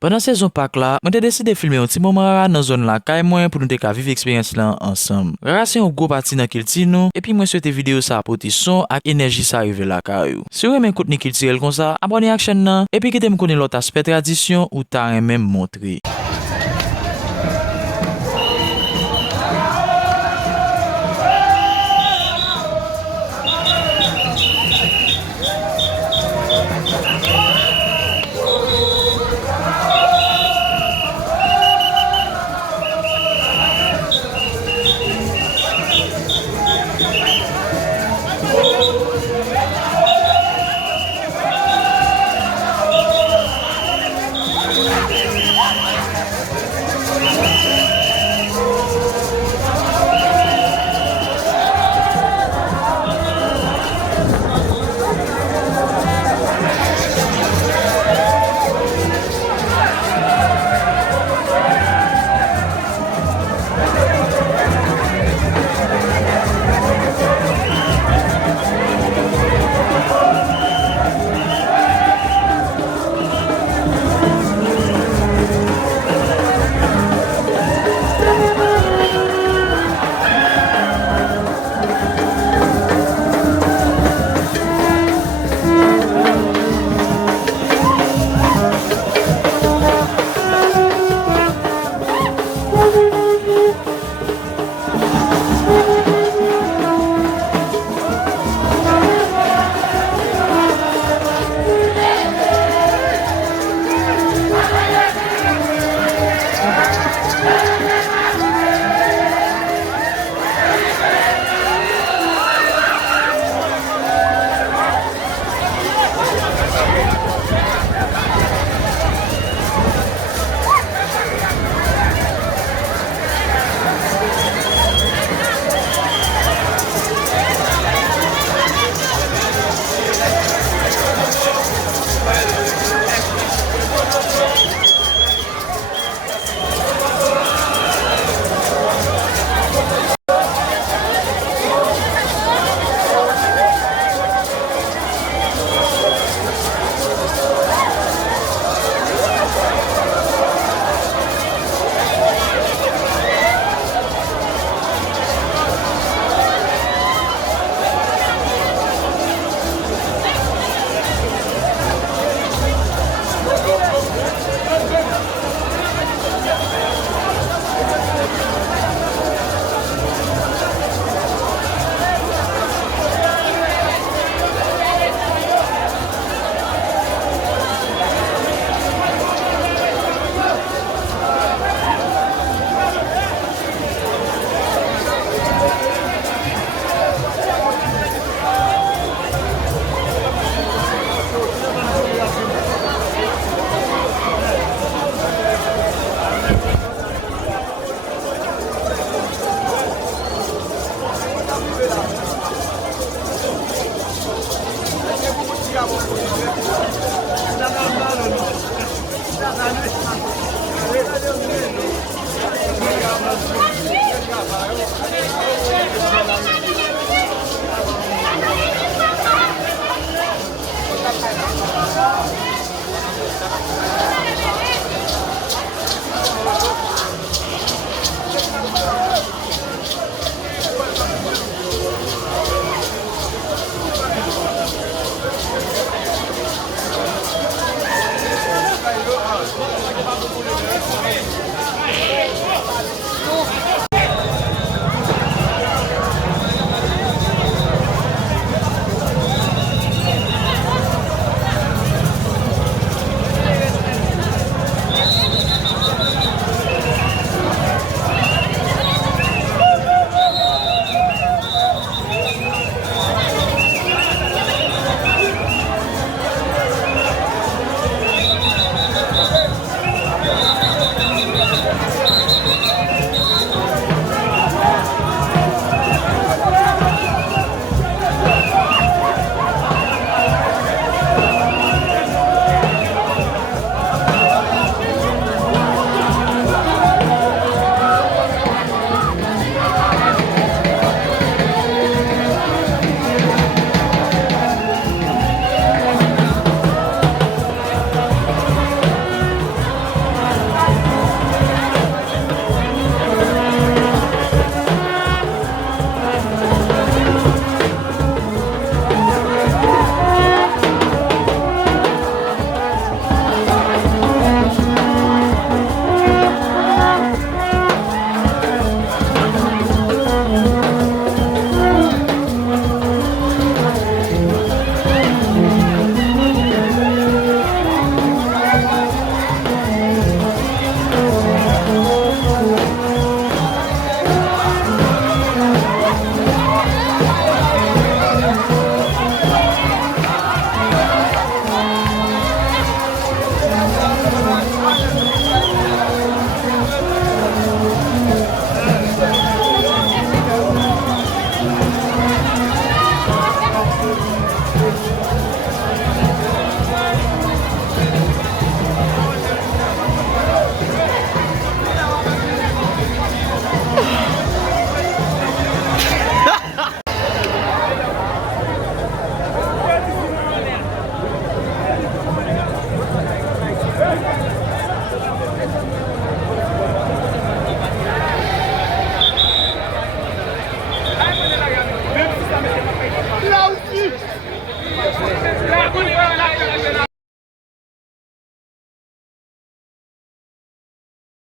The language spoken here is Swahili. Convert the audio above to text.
Pendant saison Pâques là, moi j'ai décidé de filmer un petit moment rara dans zone là, caille moi pour nous te vivre expérience là ensemble. Rara c'est un gros parti dans qu'il ti nous et puis moi souhaite vidéo ça apporter son ak énergie ça arrive là caillou. Si vous aimez contenu qu'il tire comme ça, abonnez à la chaîne là et puis que me connaître l'autre aspect tradition ou t'as même montrer.